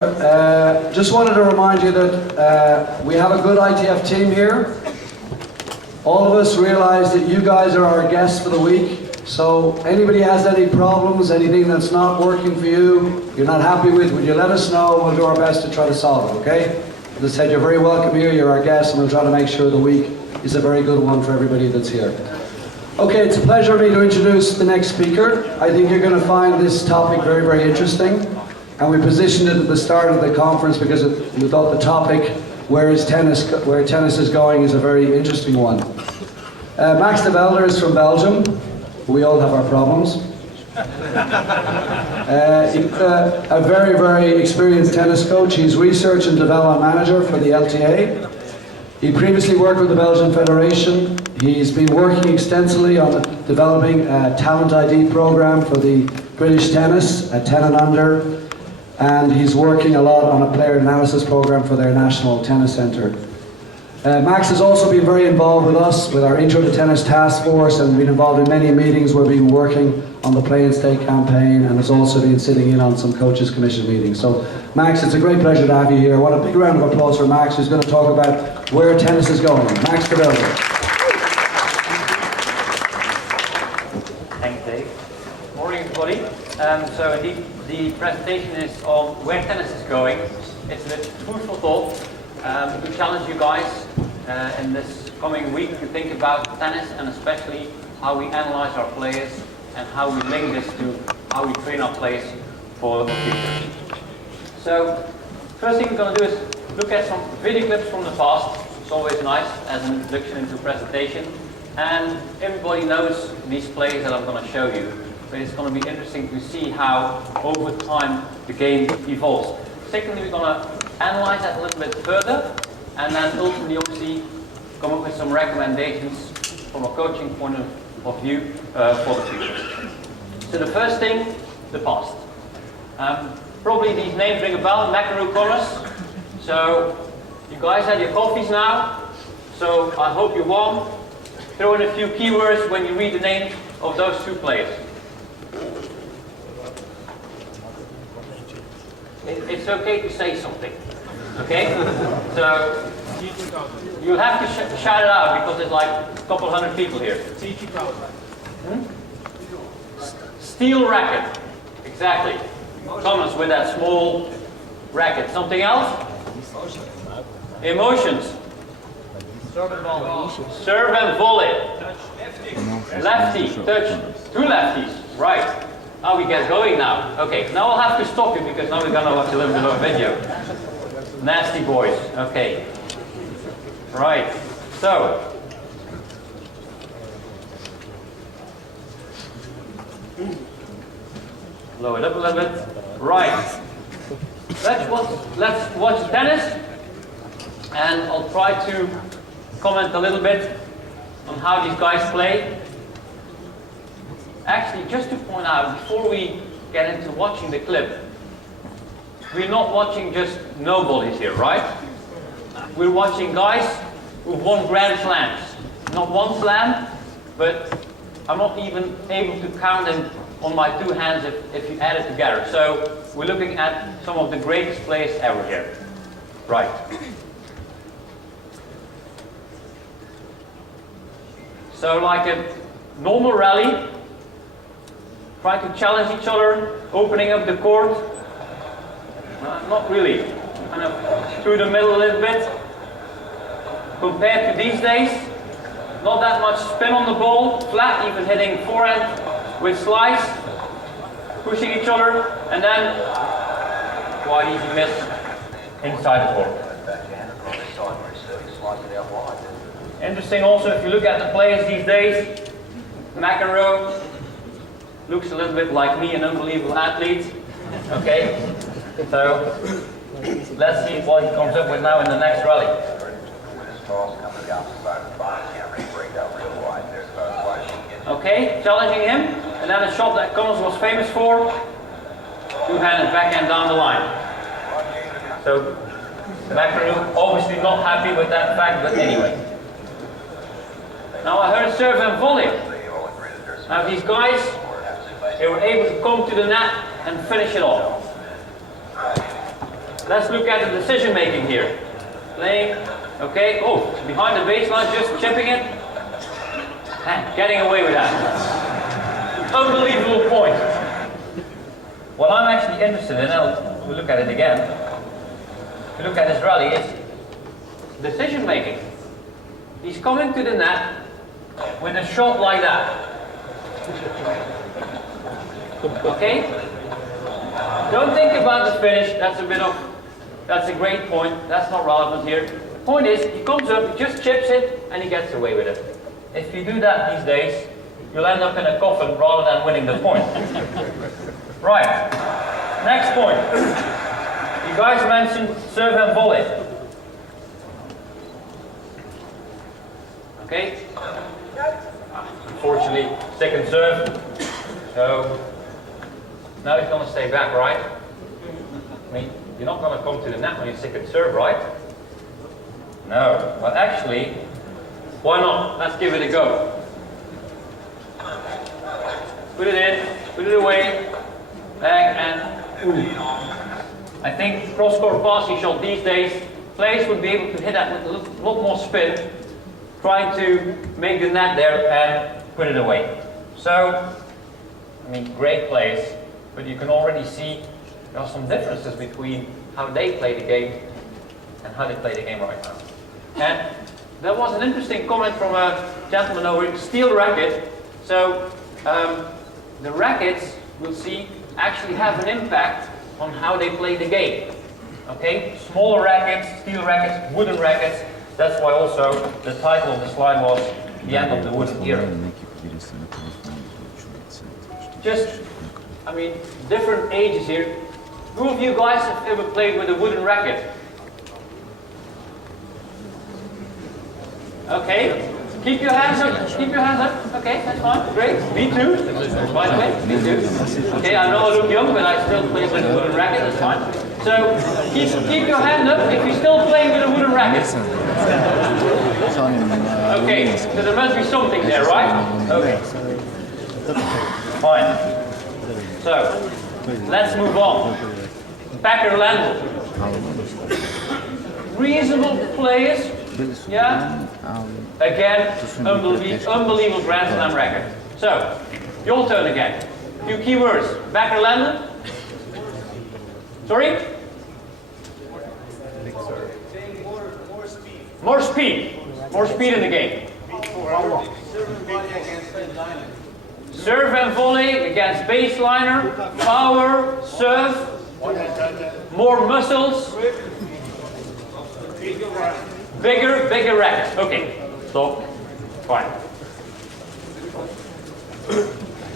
Just wanted to remind you that we have a good ITF team here. All of us realize that you guys are our guests for the week, so anybody has any problems, anything that's not working for you, you're not happy with, would you let us know? We'll do our best to try to solve it, okay? As I said, you're very welcome here, you're our guests, and we'll try to make sure the week is a very good one for everybody that's here. Okay, it's a pleasure for me to introduce the next speaker. I think you're going to find this topic very, very interesting. And we positioned it at the start of the conference because we thought the topic, where tennis is going, is a very interesting one. Max de Vyder is from Belgium. We all have our problems. He's a very, very experienced tennis coach. He's research and development manager for the LTA. He previously worked with the Belgian Federation. He's been working extensively on developing a talent ID program for the British tennis at 10 and under. And he's working a lot on a player analysis program for their national tennis centre. Max has also been very involved with us, with our Intro to Tennis task force, and been involved in many meetings where we've been working on the Play and Stay campaign, and has also been sitting in on some Coaches Commission meetings. So Max, it's a great pleasure to have you here. I want a big round of applause for Max, who's going to talk about where tennis is going. Max de Vyder. Thanks, Dave. Morning, everybody. So indeed, the presentation is on where tennis is going. It's a bit food for thought to challenge you guys in this coming week to think about tennis, and especially how we analyze our players and how we link this to how we train our players for the future. So first thing we're going to do is look at some video clips from the past. It's always nice as an introduction into a presentation. And everybody knows these players that I'm going to show you. But it's going to be interesting to see how, over time, the game evolves. Secondly, we're going to analyze that a little bit further, and then ultimately, obviously, come up with some recommendations from a coaching point of view for the future. So the first thing, the past. Probably these names ring a bell, McEnroe Connors. So you guys had your coffees now, so I hope you're warm. Throw in a few keywords when you read the names of those two players. It's okay to say something, okay? So you'll have to shout it out because there's like a couple hundred people here. Steel racket, exactly. Thomas with that small racket. Something else? Emotions. Serve and volley. Serve and volley. Lefty, touch. Two lefties, right. Now we get going now. Okay, now I'll have to stop you because now we're going to watch a little bit of a video. Nasty boys. Okay. Right. So. Blow it up a little bit. Right. Let's watch tennis. And I'll try to comment a little bit on how these guys play. Actually, just to point out, before we get into watching the clip, we're not watching just nobodies here, right? We're watching guys who've won Grand Slams. Not one slam, but I'm not even able to count them on my two hands if you add it together. So we're looking at some of the greatest players ever here. Right. So like a normal rally, try to challenge each other, opening up the court. Not really. Kind of through the middle a little bit. Compared to these days, not that much spin on the ball, flat, even hitting forehand with slice, pushing each other, and then quite easy miss inside the court. Interesting also, if you look at the players these days, McEnroe looks a little bit like me, an unbelievable athlete. Okay, so let's see what he comes up with now in the next rally. Okay, challenging him, and then a shot that Connors was famous for, two-handed backhand down the line. So McEnroe obviously not happy with that fact, but anyway. Now I heard serve and volley. Now these guys, they were able to come to the net and finish it off. let's look at the decision making here. Playing, okay, oh, behind the baseline, just chipping it. And getting away with that. Unbelievable point. What I'm actually interested in, and we'll look at it again, if you look at this rally, is decision making. He's coming to the net with a shot like that. Okay? Don't think about the finish, that's a great point, that's not relevant here. The point is, he comes up, he just chips it, and he gets away with it. If you do that these days, you'll end up in a coffin rather than winning the point. Right, next point. You guys mentioned serve and volley. Okay? Unfortunately, second serve. So, now he's going to stay back, right? I mean, you're not going to come to the net when you second serve, right? No, but actually, why not? Let's give it a go. Put it in, put it away, back and ooh. I think cross-court passing shot these days, players would be able to hit that with a lot more spin, trying to make the net there and put it away. So, I mean, great plays, but you can already see there are some differences between how they play the game and how they play the game right now. And there was an interesting comment from a gentleman over steel racket. So the rackets, we'll see, actually have an impact on how they play the game. Okay, smaller rackets, steel rackets, wooden rackets. That's why also the title of the slide was the end of the wooden era. Just, I mean, different ages here. Who of you guys have ever played with a wooden racket? Okay, keep your hands up, keep your hands up. Okay, that's fine, great. Me too, by the way, me too. Okay, I know I look young, but I still play with a wooden racket, that's fine. So, keep your hand up if you're still playing with a wooden racket. Okay, so there must be something there, right? Okay. Fine. So, let's move on. Packer Landl. Reasonable players. Yeah? Again, unbelievable Grand Slam record. So, your turn again. A few key words. Packer Landl. Sorry? More speed. More speed in the game. Serve and volley against baseliner, power, serve, more muscles, bigger racket. Okay, stop. Fine.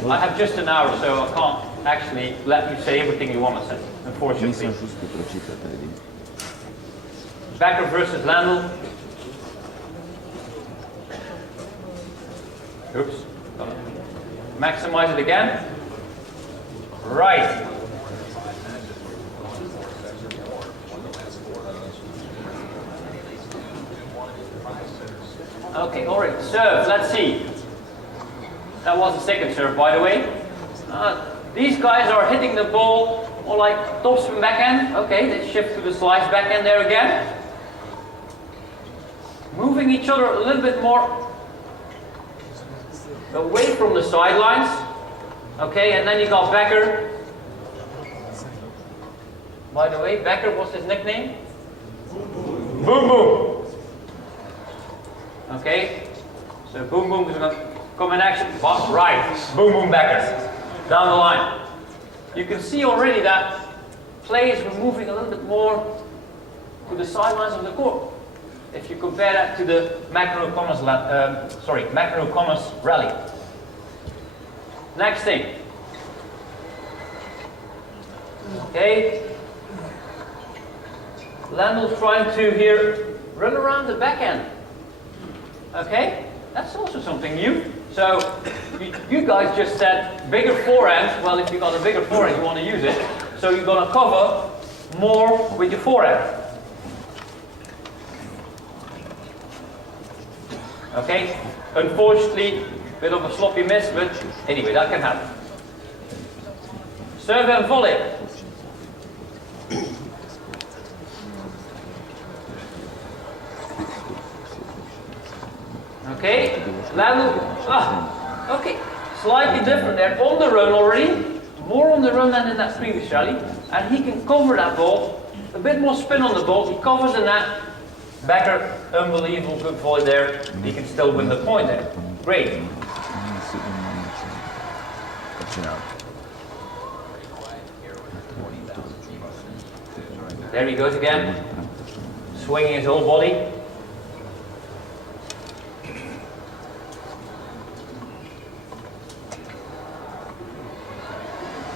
I have just an hour, so I can't actually let you say everything you want to say, unfortunately. Backer versus Landl. Oops. Maximize it again. Right. Okay, alright. Serve, let's see. That was the second serve, by the way. These guys are hitting the ball more like topspin backhand. Okay, they shift to the slice backhand there again. Moving each other a little bit more away from the sidelines. Okay, and then you got Becker. By the way, Becker, what's his nickname? Boom Boom. Okay, so Boom Boom is going to come in action. Right, Boom Boom Becker. Down the line. You can see already that players were moving a little bit more to the sidelines of the court. If you compare that to the Macro Commerce rally. Next thing. Okay. Landl's trying to here run around the backhand. Okay, that's also something new. So you guys just said bigger forehand. Well, if you got a bigger forehand, you want to use it. So you're going to cover more with your forehand. Okay, unfortunately, a bit of a sloppy miss, but anyway, that can happen. Serve and volley. Okay, okay, slightly different there. On the run already, more on the run than in that previous rally. And he can cover that ball, a bit more spin on the ball, he covers the net. Becker, unbelievable good volley there. He can still win the point there. Great. There he goes again, swinging his whole body.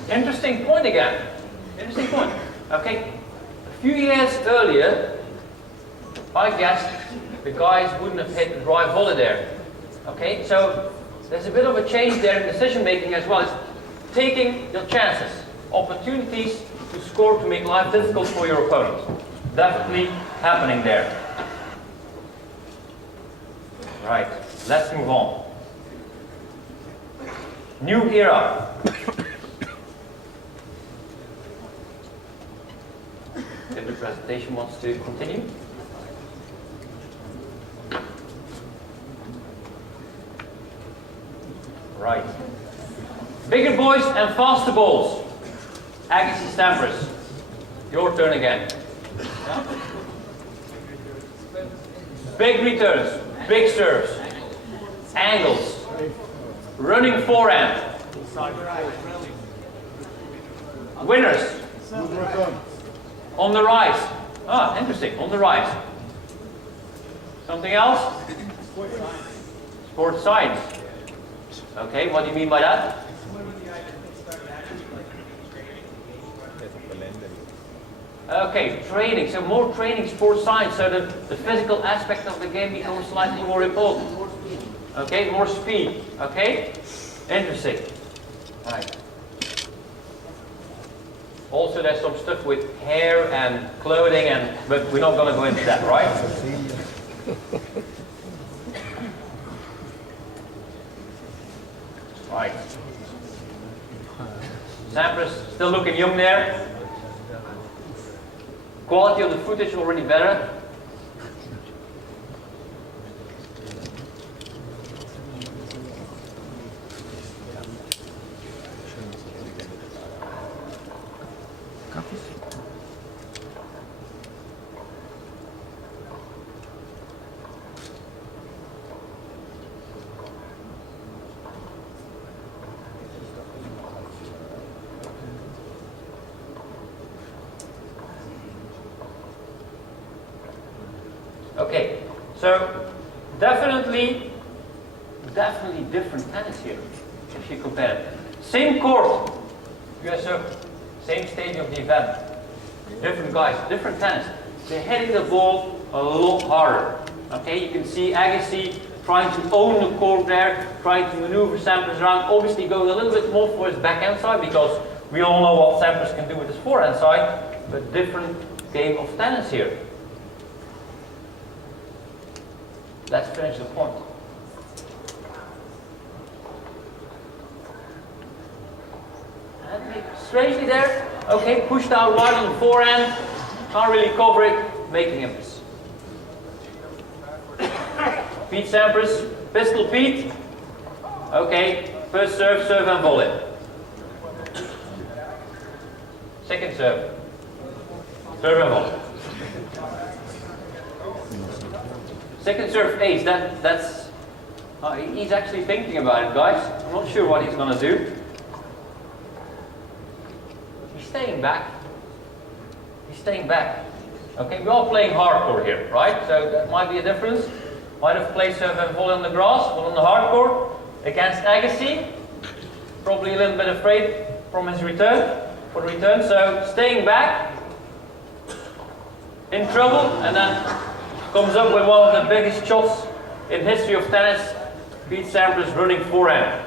Interesting point again. Interesting point. Okay, a few years earlier, I guessed the guys wouldn't have hit the drive volley there. Okay, so there's a bit of a change there in decision making as well. It's taking your chances, opportunities to score to make life difficult for your opponent. Definitely happening there. Right, let's move on. New era. If the presentation wants to continue. Right. Bigger boys and faster balls. Agassi Sampras. Your turn again. Big returns, big serves, angles, running forehand. Winners. On the rise. Ah, interesting. On the rise. Something else? Sports science. Okay, what do you mean by that? Okay, training. So more training, sports science, so that the physical aspect of the game becomes slightly more important. Okay, more speed. Okay, interesting. Right. Also, there's some stuff with hair and clothing, but we're not going to go into that, right? Right. Sampras still looking young there. Quality of the footage already better. Okay, so definitely different tennis here, if you compare it. Same court, US Open, same stage of the event. Different guys, different tennis. They're hitting the ball a lot harder. Okay, you can see Agassi trying to own the court there, trying to maneuver Sampras around, obviously going a little bit more for his backhand side because we all know what Sampras can do with his forehand side, but different game of tennis here. Let's finish the point. Strangely there, okay, pushed out right on the forehand, can't really cover it, making a miss. Pete Sampras, Pistol Pete. Okay, first serve, serve and volley. Second serve, serve and volley. Second serve ace, that's he's actually thinking about it, guys. I'm not sure what he's going to do. He's staying back. He's staying back. Okay, we're all playing hardcore here, right? So that might be a difference. Might have played serve and volley on the grass, but on the hardcore against Agassi. Probably a little bit afraid from his return, for the return. So staying back, in trouble, and then comes up with one of the biggest shots in history of tennis. Pete Sampras running forehand.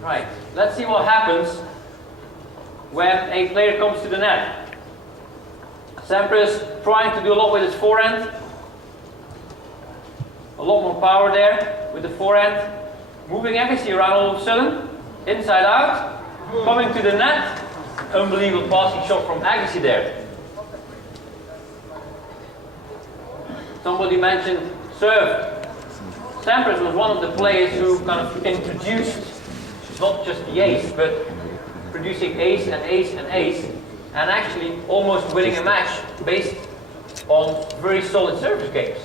Right, let's see what happens when a player comes to the net. Sampras trying to do a lot with his forehand. A lot more power there with the forehand. Moving Agassi around all of a sudden. Inside out. Coming to the net, unbelievable passing shot from Agassi there. Somebody mentioned serve. Sampras was one of the players who kind of introduced not just the ace, but producing ace and ace and ace, and actually almost winning a match based on very solid service games.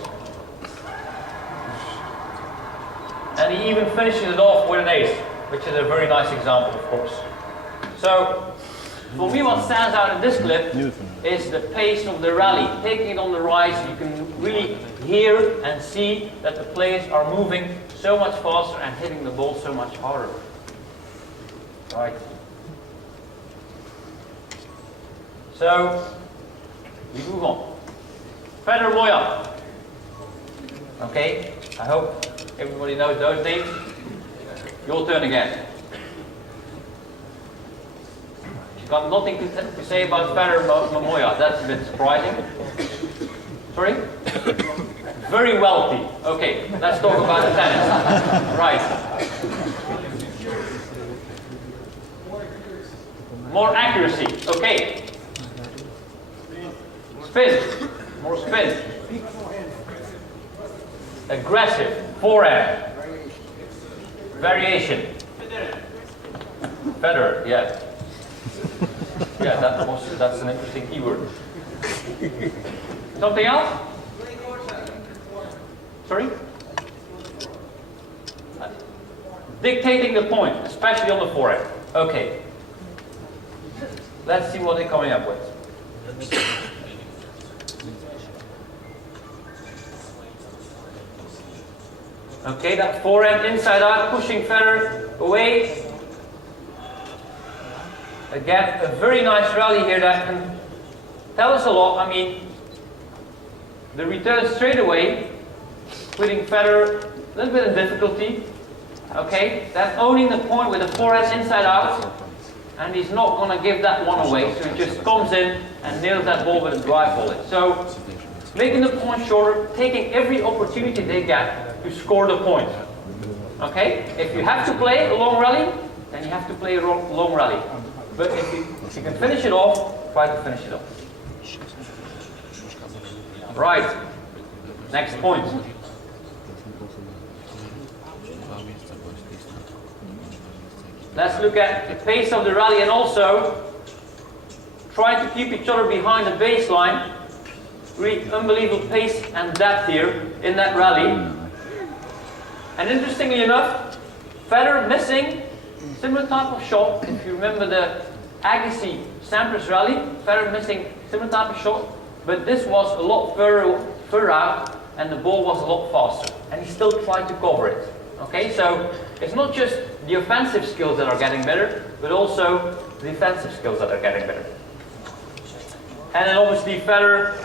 And he even finishes it off with an ace, which is a very nice example, of course. So, for me, what stands out in this clip is the pace of the rally. Taking it on the rise, you can really hear and see that the players are moving so much faster and hitting the ball so much harder. Right. So, we move on. Vyder Moya. Okay, I hope everybody knows those names. Your turn again. She's got nothing to say about Vyder Moya. That's a bit surprising. Sorry? Very wealthy. Okay, let's talk about the tennis. Right. More accuracy. Okay. Spin. More spin. Aggressive. Forehand. Variation. Vyder, yeah. Yeah, that's an interesting keyword. Something else? Sorry? Dictating the point, especially on the forehand. Okay. Let's see what they're coming up with. Okay, that forehand inside out, pushing Vyder away. Again, a very nice rally here that can tell us a lot. I mean, the return straight away, putting Vyder a little bit in difficulty. Okay, then owning the point with the forehand inside out, and he's not going to give that one away, so he just comes in and nails that ball with a drive volley. So, making the point shorter, taking every opportunity they get to score the point. Okay, if you have to play a long rally, then you have to play a long rally. But if you can finish it off, try to finish it off. Right, next point. Let's look at the pace of the rally and also try to keep each other behind the baseline. Really unbelievable pace and depth here in that rally. And interestingly enough, Vyder missing similar type of shot. If you remember the Agassi Sampras rally, Vyder missing similar type of shot, but this was a lot further out and the ball was a lot faster. And he still tried to cover it. Okay, so it's not just the offensive skills that are getting better, but also the defensive skills that are getting better. And then obviously Vyder,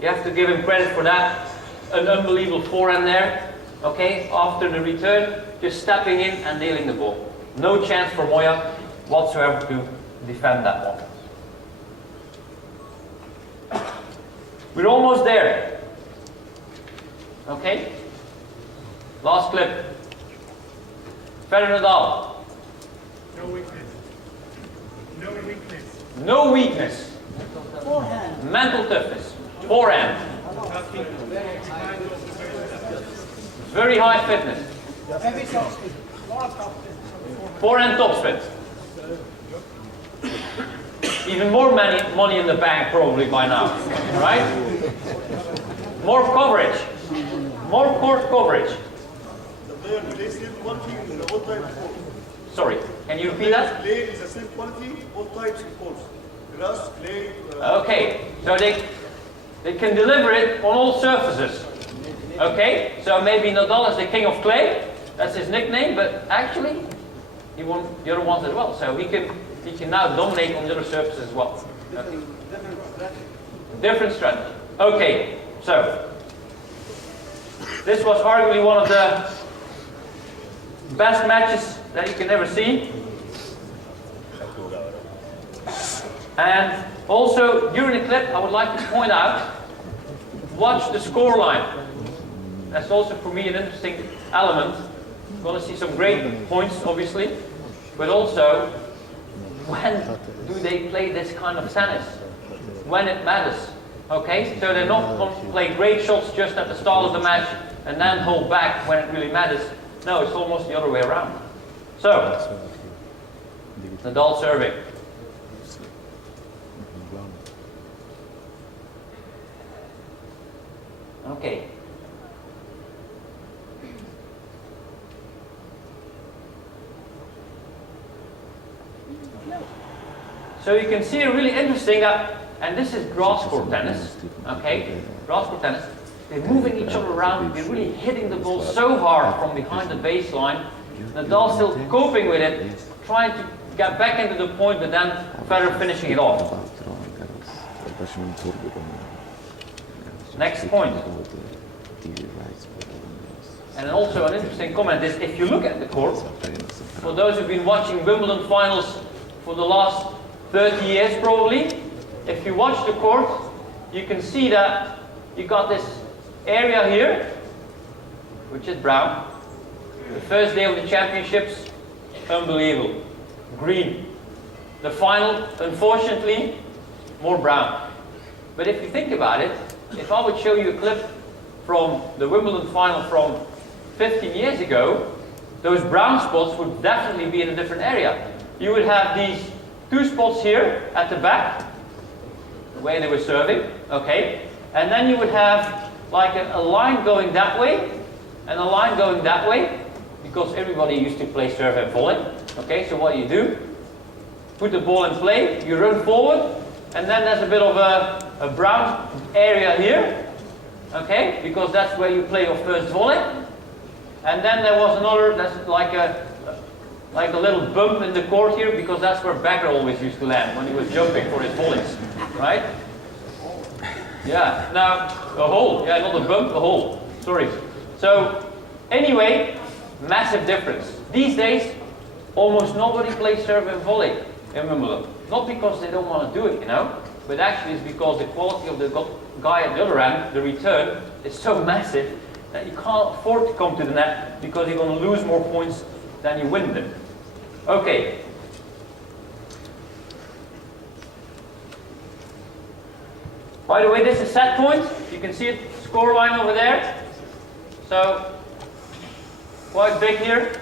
you have to give him credit for that. An unbelievable forehand there. Okay, after the return, just stepping in and nailing the ball. No chance for Moya whatsoever to defend that one. We're almost there. Okay? Last clip. Vyder Nadal. No weakness. No weakness. No weakness. Forehand. Mental toughness. Forehand. Very high fitness. Heavy topspin. Lot of topspin. Forehand topspin. Even more money in the bank probably by now. Right? More coverage. More court coverage. Sorry, can you repeat that? Clay is the same quality, all types of course. Grass, clay. Okay, so they can deliver it on all surfaces. Okay, so maybe Nadal is the king of clay, that's his nickname, but actually he won the other ones as well. So he can now dominate on the other surfaces as well. Okay. Different strategy. Okay, so this was arguably one of the best matches that you can ever see. And also during the clip I would like to point out, watch the score line. That's also for me an interesting element. You're going to see some great points obviously, but also when do they play this kind of tennis? When it matters. Okay, so they're not going to play great shots just at the start of the match and then hold back when it really matters. No, it's almost the other way around. So, Nadal serving. Okay. So you can see really interesting that, and this is grass court tennis, okay? Grass court tennis. They're moving each other around, they're really hitting the ball so hard from behind the baseline. Nadal still coping with it, trying to get back into the point, but then Federer finishing it off. Next point. And also an interesting comment is, if you look at the court, for those who've been watching Wimbledon finals for the last 30 years probably, if you watch the court, you can see that you got this area here, which is brown. The first day of the championships, unbelievable. Green. The final, unfortunately, more brown. But if you think about it, if I would show you a clip from the Wimbledon final from 15 years ago, those brown spots would definitely be in a different area. You would have these two spots here at the back, where they were serving, okay? And then you would have like a line going that way, and a line going that way, because everybody used to play serve and volley. Okay, so what you do, put the ball in play, you run forward, and then there's a bit of a brown area here, okay, because that's where you play your first volley. And then there was another, that's like a little bump in the court here, because that's where Becker always used to land when he was jumping for his volleys, right? Yeah, now a hole, yeah, not a bump, a hole, sorry. So anyway, massive difference. These days, almost nobody plays serve and volley in Wimbledon. Not because they don't want to do it, you know, but actually it's because the quality of the guy at the other end, the return, is so massive that you can't afford to come to the net because you're going to lose more points than you win them. Okay. By the way, this is set point. You can see it, score line over there. So, quite big here.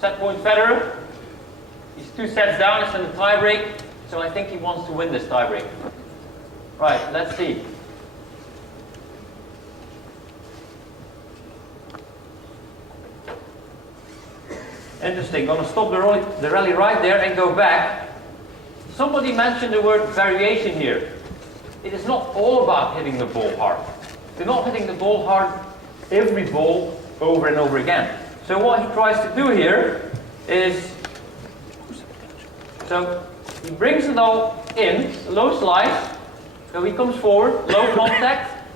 Set point Federer. He's 2 sets down, it's in the tie break. So I think he wants to win this tie break. Right, let's see. Interesting, gonna stop the rally right there and go back. Somebody mentioned the word variation here. It is not all about hitting the ball hard. They're not hitting the ball hard every ball over and over again. So what he tries to do here is, so he brings it all in, low slice, so he comes forward, low contact.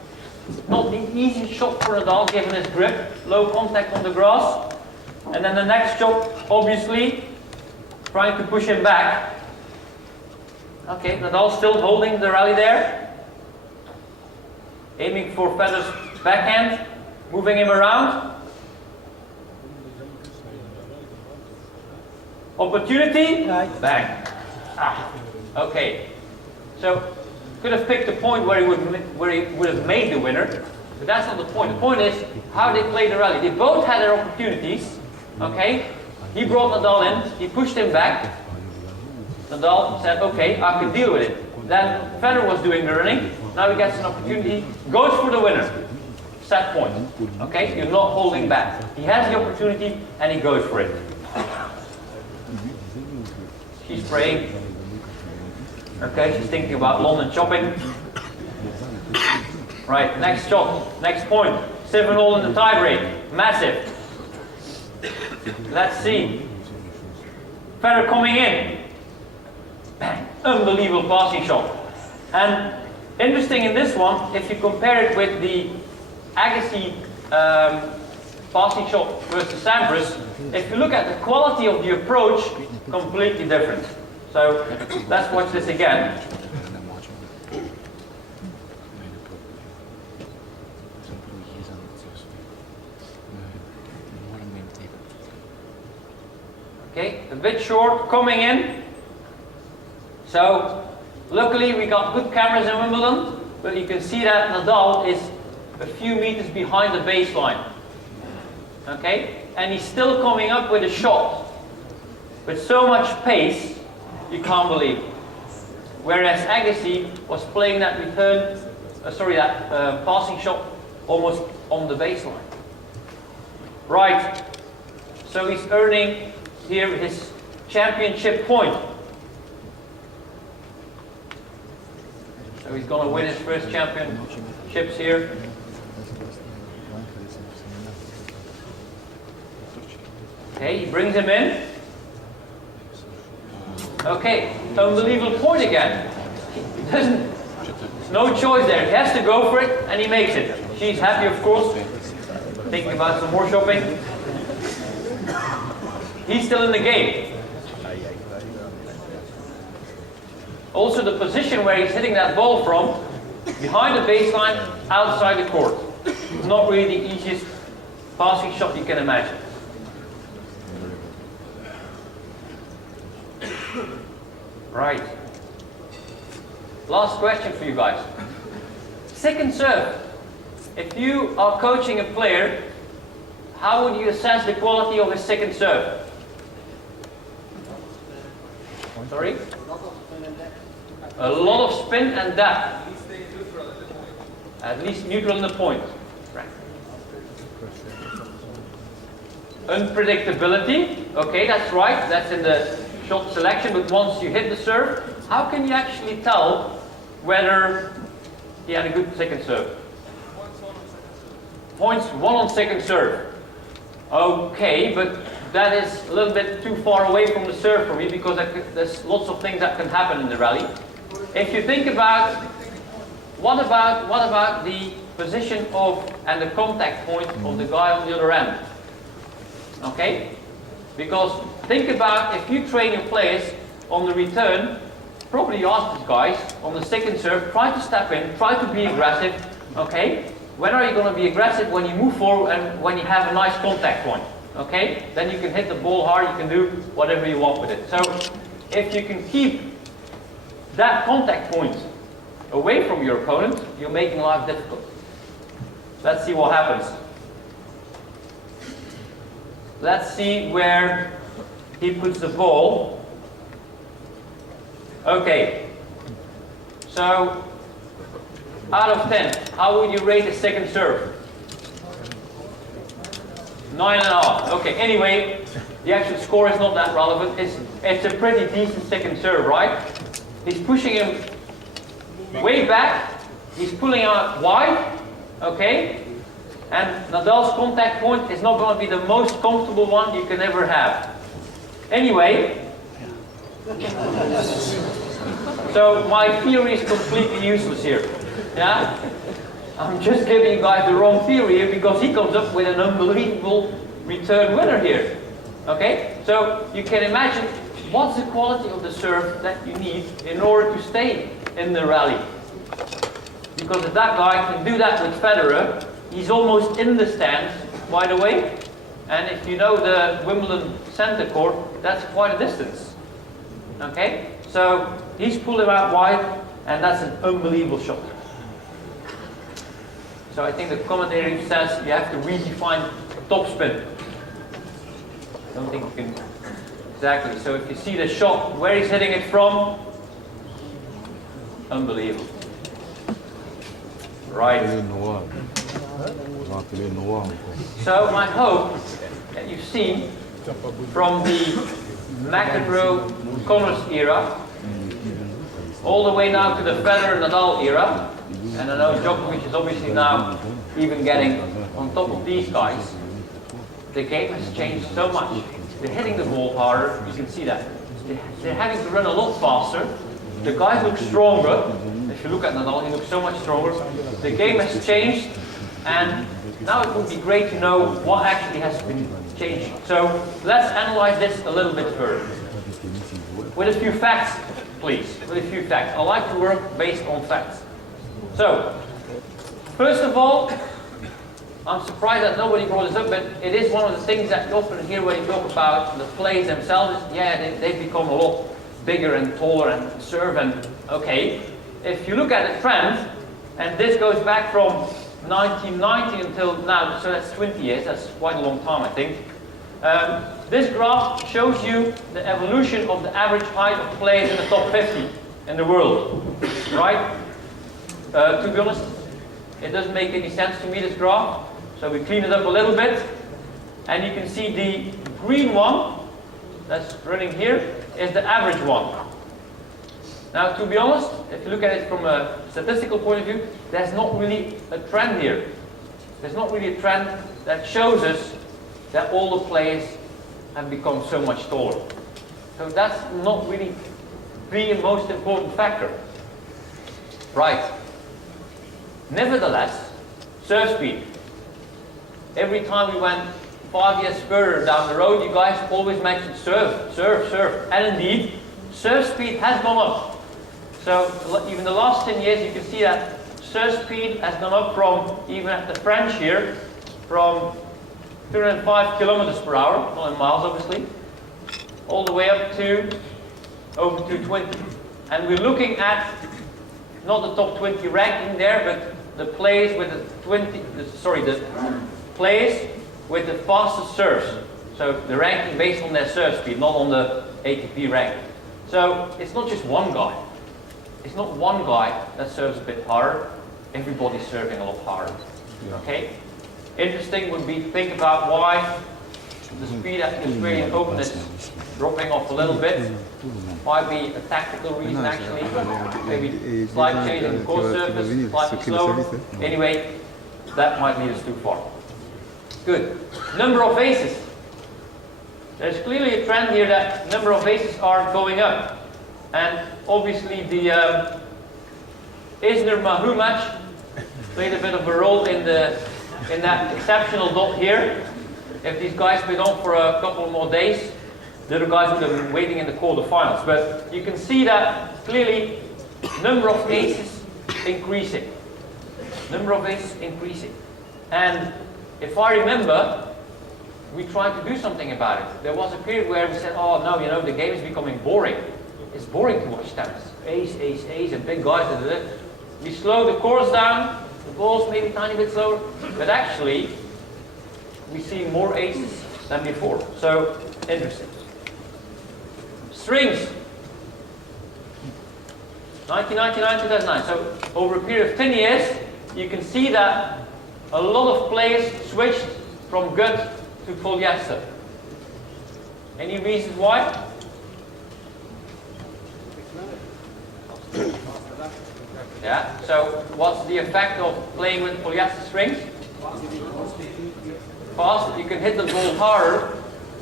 Not the easy shot for Nadal given his grip, low contact on the grass. And then the next shot, obviously, trying to push him back. Okay, Nadal still holding the rally there. Aiming for Federer's backhand, moving him around. Opportunity, bang. Ah, okay. So, could have picked a point where he would have made the winner, but that's not the point. The point is how they played the rally. They both had their opportunities. Okay, he brought Nadal in, he pushed him back. Nadal said, okay, I can deal with it. Then Federer was doing the running. Now he gets an opportunity, goes for the winner. Set point. Okay, you're not holding back. He has the opportunity and he goes for it. She's praying. Okay, she's thinking about London shopping. Right, next shot, next point. 7-all in the tiebreak. Massive. Let's see. Federer coming in. Bang. Unbelievable passing shot. And interesting in this one, if you compare it with the Agassi passing shot versus Sampras, if you look at the quality of the approach, completely different. So let's watch this again. Okay, a bit short, coming in. So, luckily we got good cameras in Wimbledon, but you can see that Nadal is a few meters behind the baseline. Okay, and he's still coming up with a shot with so much pace, you can't believe. Whereas Agassi was playing that passing shot almost on the baseline. Right, so he's earning here his championship point. So he's going to win his first championships here. Okay, he brings him in. Okay, unbelievable point again. There's no choice there. He has to go for it, and he makes it. She's happy, of course. Thinking about some more shopping. He's still in the game. Also, the position where he's hitting that ball from, behind the baseline, outside the court. Not really the easiest passing shot you can imagine. Right. Last question for you guys. Second serve. If you are coaching a player, how would you assess the quality of his second serve? Sorry? A lot of spin and depth. At least neutral in the point. Right. Unpredictability. Okay, that's right. That's in the shot selection. But once you hit the serve, how can you actually tell whether he had a good second serve? Points 1 on second serve. Okay, but that is a little bit too far away from the serve for me because there's lots of things that can happen in the rally. If you think about what about the position of and the contact point of the guy on the other end? Okay? Because think about if you train your players on the return, probably ask these guys on the second serve, try to step in, try to be aggressive. Okay? When are you going to be aggressive? When you move forward and when you have a nice contact point. Okay? Then you can hit the ball hard, you can do whatever you want with it. So if you can keep that contact point away from your opponent, you're making life difficult. Let's see what happens. Let's see where he puts the ball. Okay. So, out of 10, how would you rate the second serve? 9.5. Okay, anyway, the actual score is not that relevant. It's a pretty decent second serve, right? He's pushing him way back. He's pulling out wide. Okay? And Nadal's contact point is not going to be the most comfortable one you can ever have. Anyway, so my theory is completely useless here. Yeah? I'm just giving you guys the wrong theory here because he comes up with an unbelievable return winner here. Okay? So you can imagine what's the quality of the serve that you need in order to stay in the rally. Because if that guy can do that with Federer, he's almost in the stands, by the way. And if you know the Wimbledon center court, that's quite a distance. Okay? So he's pulling out wide, and that's an unbelievable shot. So I think the commentator says you have to redefine topspin. I don't think you can. Exactly. So if you see the shot, where he's hitting it from, unbelievable. Right. So I hope that you've seen from the McEnroe-Connors era all the way now to the Federer-Nadal era, and I know Djokovic is obviously now even getting on top of these guys. The game has changed so much. They're hitting the ball harder, you can see that. They're having to run a lot faster. The guys look stronger. If you look at Nadal, he looks so much stronger. The game has changed, and now it would be great to know what actually has been changing. So let's analyze this a little bit further. With a few facts, please. With a few facts. I like to work based on facts. So, first of all, I'm surprised that nobody brought this up, but it is one of the things that you often hear when you talk about the plays themselves. Yeah, they've become a lot bigger and taller and serve and okay. If you look at the trend, and this goes back from 1990 until now, so that's 20 years, that's quite a long time I think. This graph shows you the evolution of the average height of players in the top 50 in the world, right? To be honest, it doesn't make any sense to me, this graph, so we clean it up a little bit, and you can see the green one that's running here is the average one. Now, to be honest, if you look at it from a statistical point of view, there's not really a trend here. There's not really a trend that shows us that all the players have become so much taller. So that's not really the most important factor. Right. Nevertheless, serve speed. Every time we went 5 years further down the road, you guys always mentioned serve, serve, serve. And indeed, serve speed has gone up. So even the last 10 years, you can see that serve speed has gone up from, even at the French here, from 205 kilometers per hour, not in miles obviously, all the way up to over 220. And we're looking at not the top 20 ranking there, but the players with the players with the fastest serves. So the ranking based on their serve speed, not on the ATP ranking. So it's not just one guy. It's not one guy that serves a bit harder. Everybody's serving a lot harder. Okay? Interesting would be to think about why the speed at the Australian Open is dropping off a little bit. Might be a tactical reason actually. Maybe slight change in the course surface, slightly slower. Anyway, that might lead us too far. Good. Number of aces. There's clearly a trend here that number of aces are going up. And obviously the Isner-Mahou match played a bit of a role in that exceptional dot here. If these guys played on for a couple more days, the other guys would have been waiting in the quarterfinals. But you can see that clearly number of aces increasing. Number of aces increasing. And if I remember, we tried to do something about it. There was a period where we said, oh no, you know, the game is becoming boring. It's boring to watch tennis. Ace, ace, ace, and big guys. We slow the course down, the ball's maybe a tiny bit slower, but actually, we see more aces than before. So, interesting. Strings. 1999-2009. So, over a period of 10 years, you can see that a lot of players switched from gut to polyester. Any reasons why? Yeah, so what's the effect of playing with polyester strings? Fast, you can hit the ball harder,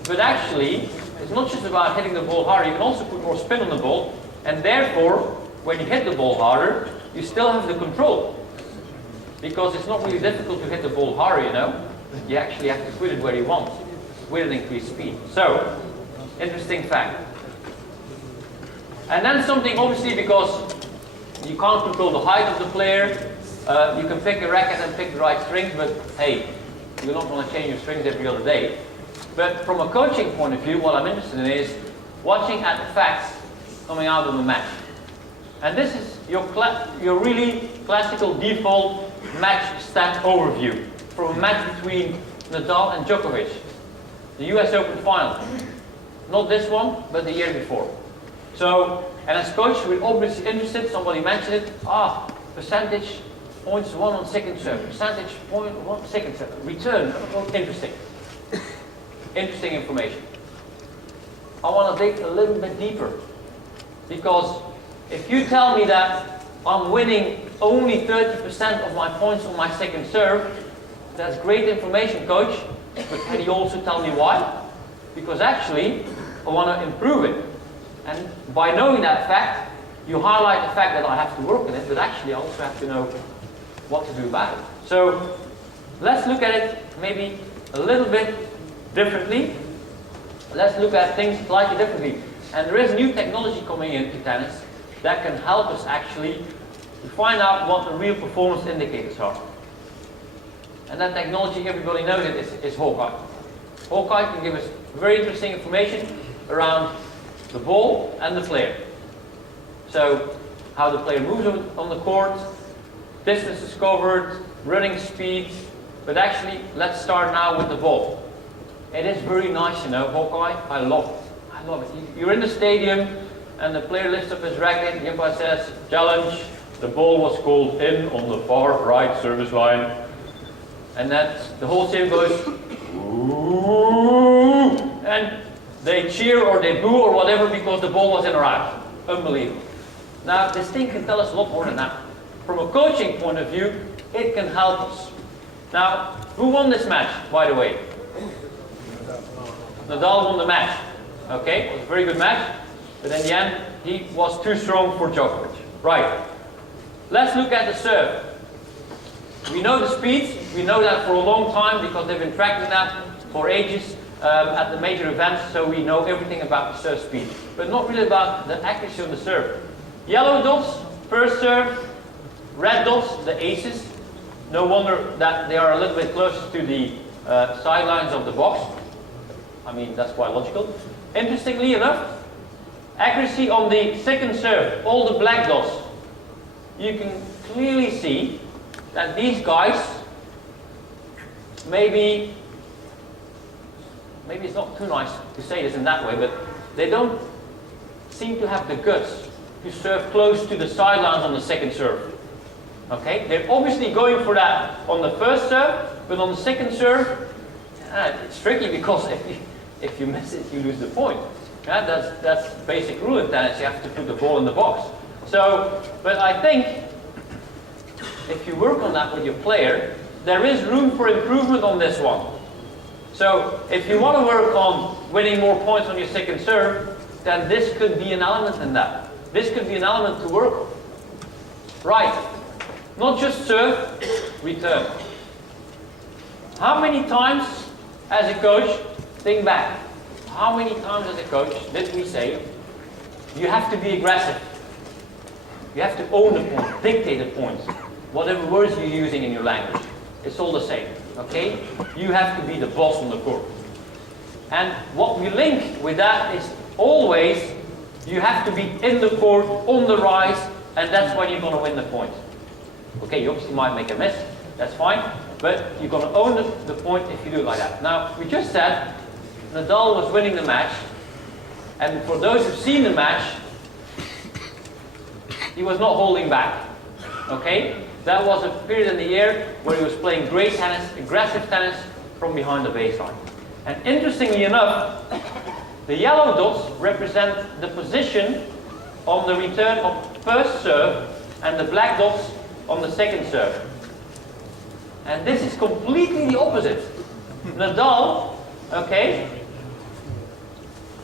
but actually, it's not just about hitting the ball harder, you can also put more spin on the ball, and therefore, when you hit the ball harder, you still have the control. Because it's not really difficult to hit the ball harder, you know. You actually have to put it where you want, with an increased speed. So, interesting fact. And then something, obviously, because you can't control the height of the player, you can pick a racket and pick the right strings, but hey, you're not going to change your strings every other day. But from a coaching point of view, what I'm interested in is watching at the facts coming out of the match. And this is your really classical default match stat overview from a match between Nadal and Djokovic, the US Open final. Not this one, but the year before. So, and as coach, we're obviously interested, somebody mentioned it, percentage points won on second serve, percentage point one second serve, return, interesting. Interesting information. I want to dig a little bit deeper, because if you tell me that I'm winning only 30% of my points on my second serve, that's great information, coach, but can you also tell me why? Because actually, I want to improve it. And by knowing that fact, you highlight the fact that I have to work on it, but actually I also have to know what to do about it. So let's look at it maybe a little bit differently. Let's look at things slightly differently. And there is new technology coming into tennis that can help us actually to find out what the real performance indicators are. and that technology, everybody knows it, is Hawkeye. Hawkeye can give us very interesting information around the ball and the player. So, how the player moves on the court, distances covered, running speeds, but actually, let's start now with the ball. It is very nice, you know, Hawkeye. I love it. I love it. You're in the stadium, and the player lifts up his racket, the umpire says, challenge, the ball was called in on the far right service line. And the whole team goes, ooh, and they cheer or they boo or whatever because the ball was in or out. Unbelievable. Now, this thing can tell us a lot more than that. From a coaching point of view, it can help us. Now, who won this match, by the way? Nadal won the match. Okay, it was a very good match, but in the end, he was too strong for Djokovic. Right. Let's look at the serve. We know the speed. We know that for a long time because they've been tracking that for ages at the major events, so we know everything about the serve speed, but not really about the accuracy of the serve. Yellow dots, first serve. Red dots, the aces. No wonder that they are a little bit closer to the sidelines of the box. I mean, that's quite logical. Interestingly enough, accuracy on the second serve, all the black dots. You can clearly see that these guys, maybe it's not too nice to say this in that way, but they don't seem to have the guts to serve close to the sidelines on the second serve. Okay, they're obviously going for that on the first serve, but on the second serve, it's tricky because if you miss it, you lose the point. Yeah, that's basic rule in tennis. You have to put the ball in the box. So, but I think if you work on that with your player, there is room for improvement on this one. So, if you want to work on winning more points on your second serve, then this could be an element in that. This could be an element to work on. Right. Not just serve, return. How many times as a coach, think back, how many times as a coach did we say, you have to be aggressive. You have to own the point, dictate the points. Whatever words you're using in your language, it's all the same, okay? You have to be the boss on the court. And what we link with that is always, you have to be in the court, on the rise, and that's when you're going to win the point. Okay, you obviously might make a miss, that's fine, but you're going to own the point if you do it like that. Now, we just said Nadal was winning the match, and for those who've seen the match, he was not holding back. Okay? That was a period in the year where he was playing great tennis, aggressive tennis from behind the baseline. And interestingly enough, the yellow dots represent the position on the return of first serve and the black dots on the second serve. And this is completely the opposite. Nadal, okay,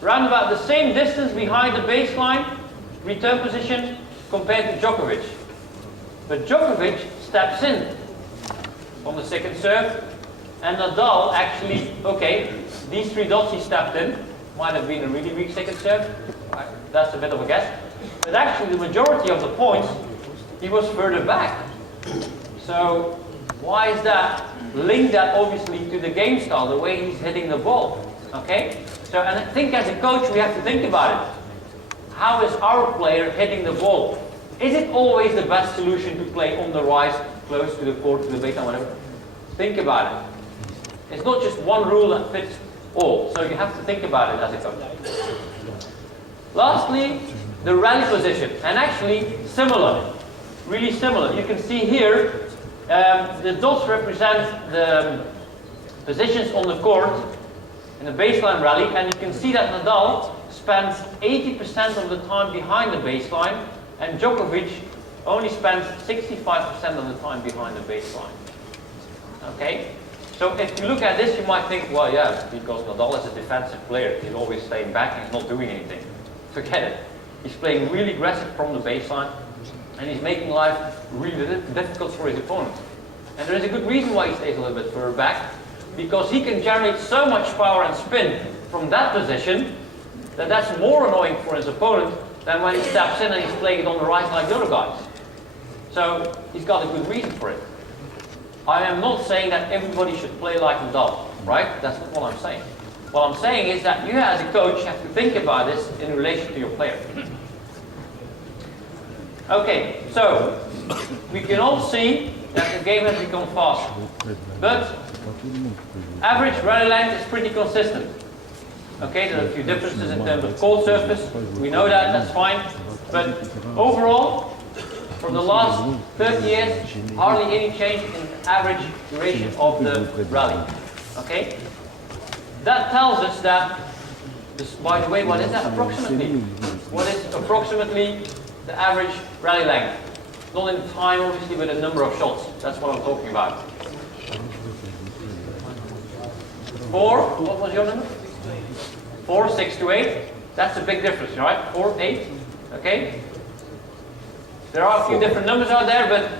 round about the same distance behind the baseline return position compared to Djokovic. But Djokovic steps in on the second serve, and Nadal actually, okay, these three dots he stepped in, might have been a really weak second serve, that's a bit of a guess, but actually the majority of the points, he was further back. So, why is that? Link that obviously to the game style, the way he's hitting the ball, okay? So, and I think as a coach we have to think about it. How is our player hitting the ball? Is it always the best solution to play on the rise, close to the court, to the baseline, whatever? Think about it. It's not just one rule that fits all, so you have to think about it as a coach. Lastly, the rally position, and actually similar, really similar. You can see here, the dots represent the positions on the court in the baseline rally, and you can see that Nadal spends 80% of the time behind the baseline, and Djokovic only spends 65% of the time behind the baseline. Okay? So if you look at this, you might think, well, yeah, because Nadal is a defensive player, he's always staying back and he's not doing anything. Forget it. He's playing really aggressive from the baseline, and he's making life really difficult for his opponent. And there is a good reason why he stays a little bit further back, because he can generate so much power and spin from that position that that's more annoying for his opponent than when he steps in and he's playing it on the right like the other guys. So he's got a good reason for it. I am not saying that everybody should play like Nadal, right? That's not what I'm saying. What I'm saying is that you as a coach have to think about this in relation to your player. Okay, so we can all see that the game has become faster. But average rally length is pretty consistent. Okay, there are a few differences in terms of court surface. We know that, that's fine. But overall, for the last 30 years, hardly any change in average duration of the rally. Okay? That tells us that, by the way, what is that approximately? What is approximately the average rally length? Not in time, obviously, but a number of shots. That's what I'm talking about. 4, what was your number? 4, 6 to 8. That's a big difference, right? 4, 8. Okay? There are a few different numbers out there, but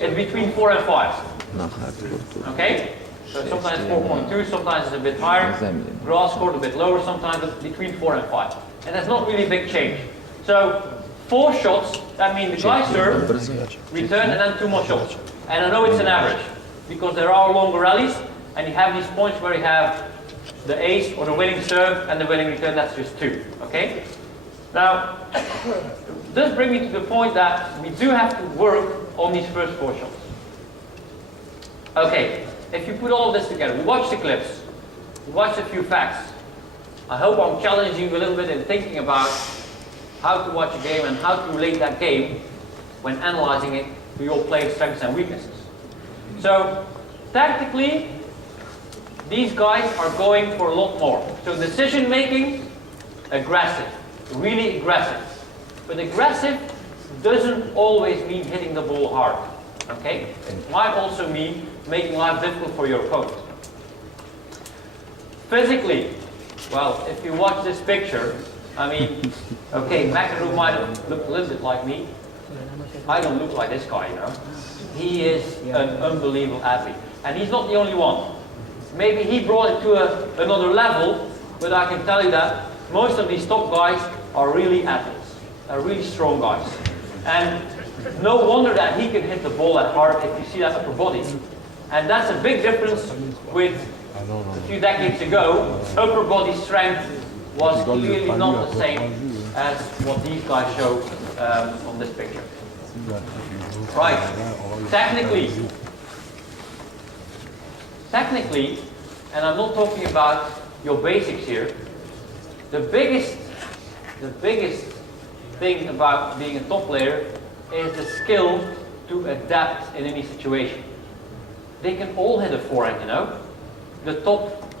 it's between 4 and 5. Okay? So sometimes 4.2, sometimes it's a bit higher. Grass court a bit lower, sometimes it's between 4 and 5. And that's not really a big change. So 4 shots, that means the guy serve, return, and then 2 more shots. And I know it's an average, because there are longer rallies, and you have these points where you have the ace or the winning serve and the winning return, that's just 2. Okay? Now, this brings me to the point that we do have to work on these first 4 shots. Okay, if you put all of this together, we watched the clips, we watched a few facts. I hope I'm challenging you a little bit in thinking about how to watch a game and how to relate that game when analyzing it to your player's strengths and weaknesses. So, tactically, these guys are going for a lot more. So decision making, aggressive, really aggressive. But aggressive doesn't always mean hitting the ball hard. Okay? It might also mean making life difficult for your opponent. Physically, well, if you watch this picture, I mean, okay, McEnroe might look a little bit like me. I don't look like this guy, you know. He is an unbelievable athlete. And he's not the only one. Maybe he brought it to another level, but I can tell you that most of these top guys are really athletes, are really strong guys. And no wonder that he can hit the ball that hard if you see that upper body. And that's a big difference with a few decades ago. Upper body strength was clearly not the same as what these guys show on this picture. Right, technically, and I'm not talking about your basics here, the biggest thing about being a top player is the skill to adapt in any situation. They can all hit a forehand, you know.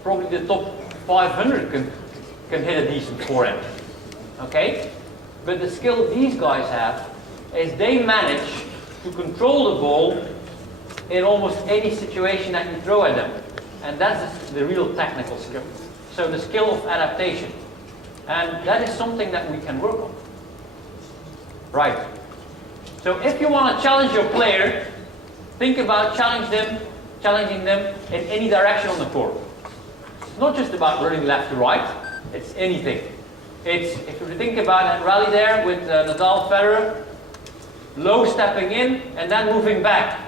Probably the top 500 can hit a decent forehand. Okay? But the skill these guys have is they manage to control the ball in almost any situation that you throw at them. And that's the real technical skill. So the skill of adaptation. And that is something that we can work on. Right. So if you want to challenge your player, think about challenging them in any direction on the court. It's not just about running left to right, it's anything. It's, if you think about that rally there with Nadal, Federer, low stepping in and then moving back.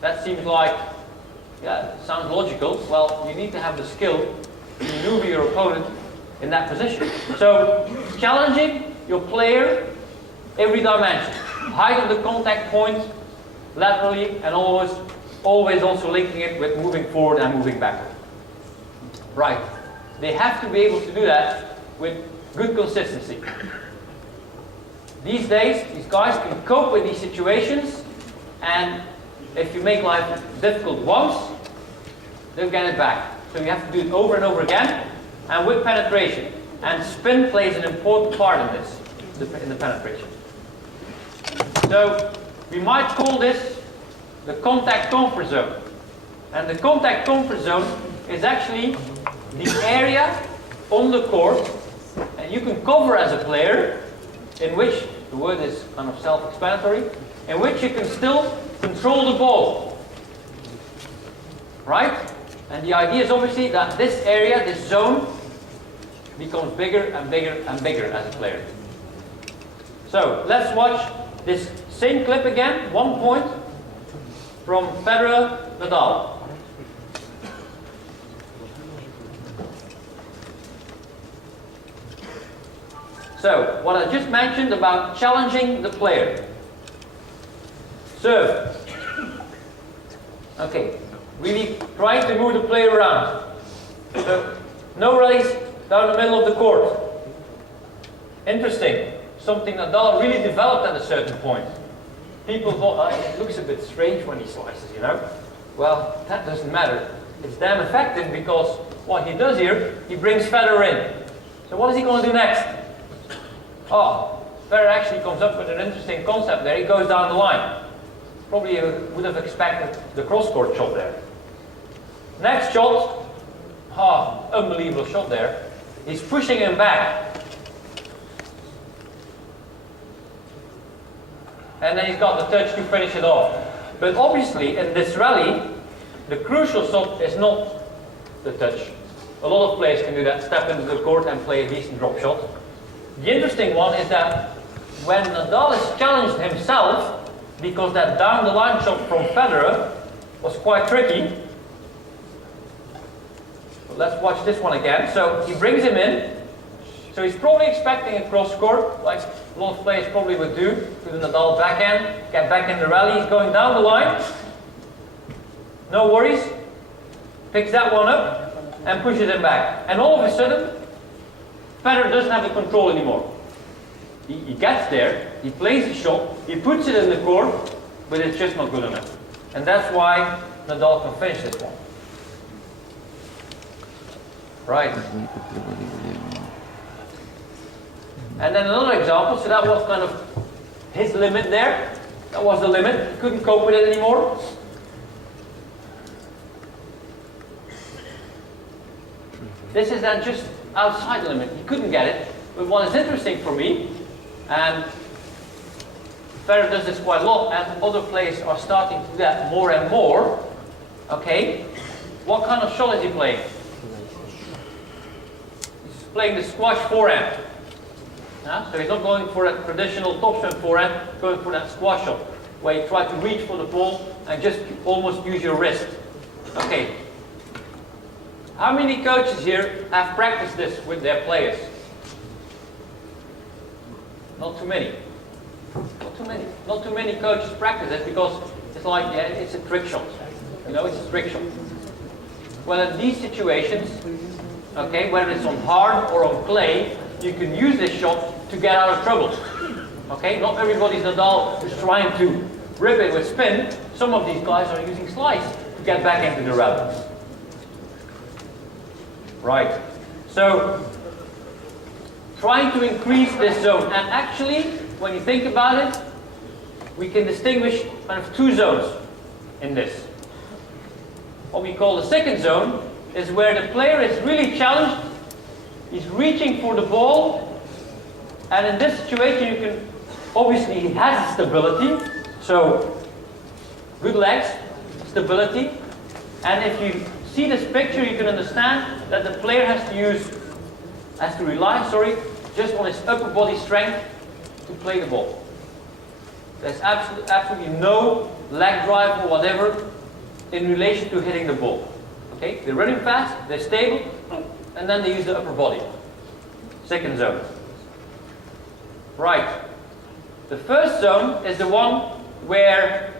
That seems like, yeah, sounds logical. Well, you need to have the skill to maneuver your opponent in that position. So, challenging your player every dimension. Height of the contact point, laterally, and always also linking it with moving forward and moving backward. Right. They have to be able to do that with good consistency. These days, these guys can cope with these situations, and if you make life difficult once, they'll get it back. So you have to do it over and over again, and with penetration. And spin plays an important part in this, in the penetration. So we might call this the contact comfort zone. And the contact comfort zone is actually the area on the court, and you can cover as a player, in which, the word is kind of self-explanatory, in which you can still control the ball. Right? And the idea is obviously that this area, this zone, becomes bigger and bigger and bigger as a player. So, let's watch this same clip again, 1 point. from Federer, Nadal. So, what I just mentioned about challenging the player. Serve. Okay, really trying to move the player around. So, no rallies down the middle of the court. Interesting. Something Nadal really developed at a certain point. People thought, oh, it looks a bit strange when he slices, you know. Well, that doesn't matter. It's damn effective because what he does here, he brings Federer in. So what is he going to do next? Oh, Federer actually comes up with an interesting concept there. He goes down the line. Probably would have expected the cross-court shot there. Next shot, unbelievable shot there. He's pushing him back. And then he's got the touch to finish it off. But obviously, in this rally, the crucial shot is not the touch. A lot of players can do that, step into the court and play a decent drop shot. The interesting one is that when Nadal has challenged himself, because that down the line shot from Federer was quite tricky. But let's watch this one again. So he brings him in. So he's probably expecting a cross court, like a lot of players probably would do, to the Nadal backhand, get back in the rally. He's going down the line. No worries. Picks that one up and pushes him back. And all of a sudden, Federer doesn't have the control anymore. He gets there, he plays the shot, he puts it in the court, but it's just not good enough. And that's why Nadal can finish this one. Right. And then another example, so that was kind of his limit there. That was the limit, he couldn't cope with it anymore. This is then just outside the limit, he couldn't get it. But what is interesting for me, and Federer does this quite a lot, and other players are starting to do that more and more. Okay, what kind of shot is he playing? He's playing the squash forehand. So he's not going for a traditional topspin forehand, going for that squash shot, where you try to reach for the ball and just almost use your wrist. Okay. How many coaches here have practiced this with their players? Not too many. Not too many. Not too many coaches practice it because it's like, yeah, it's a trick shot. You know, it's a trick shot. Well, in these situations, okay, whether it's on hard or on clay, you can use this shot to get out of trouble. Okay, not everybody's Nadal who's trying to rip it with spin. Some of these guys are using slice to get back into the rally. Right. So, trying to increase this zone. And actually, when you think about it, we can distinguish kind of two zones in this. What we call the second zone is where the player is really challenged. He's reaching for the ball. And in this situation, you can, obviously he has stability. So, good legs, stability. And if you see this picture, you can understand that the player has to rely just on his upper body strength to play the ball. There's absolutely no leg drive or whatever in relation to hitting the ball. Okay, they're running fast, they're stable, and then they use the upper body. Second zone. Right. The first zone is the one where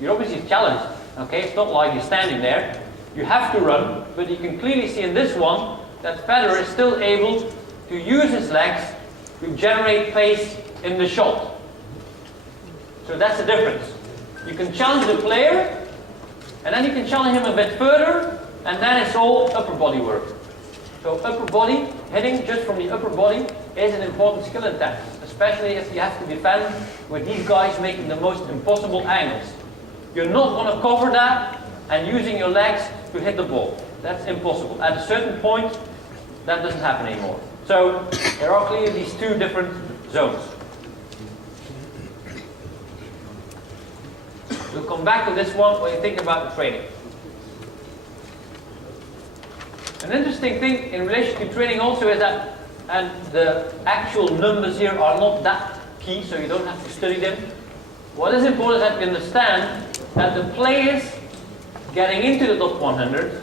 you're obviously challenged. Okay, it's not like you're standing there. You have to run, but you can clearly see in this one that Federer is still able to use his legs to generate pace in the shot. So that's the difference. You can challenge the player, and then you can challenge him a bit further, and then it's all upper body work. So upper body, hitting just from the upper body, is an important skill in tennis, especially if you have to defend with these guys making the most impossible angles. You're not going to cover that and using your legs to hit the ball. That's impossible. At a certain point, that doesn't happen anymore. So there are clearly these two different zones. We'll come back to this one when you think about the training. An interesting thing in relation to training also is that, and the actual numbers here are not that key, so you don't have to study them. What is important is that we understand that the players getting into the top 100,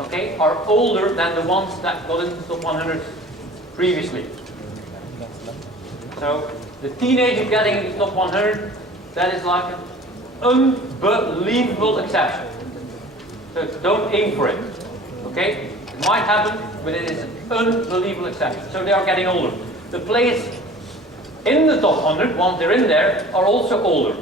okay, are older than the ones that got into the top 100 previously. So the teenager getting into the top 100, that is like an unbelievable exception. So don't aim for it. Okay? It might happen, but it is an unbelievable exception. So they are getting older. The players in the top 100, once they're in there, are also older.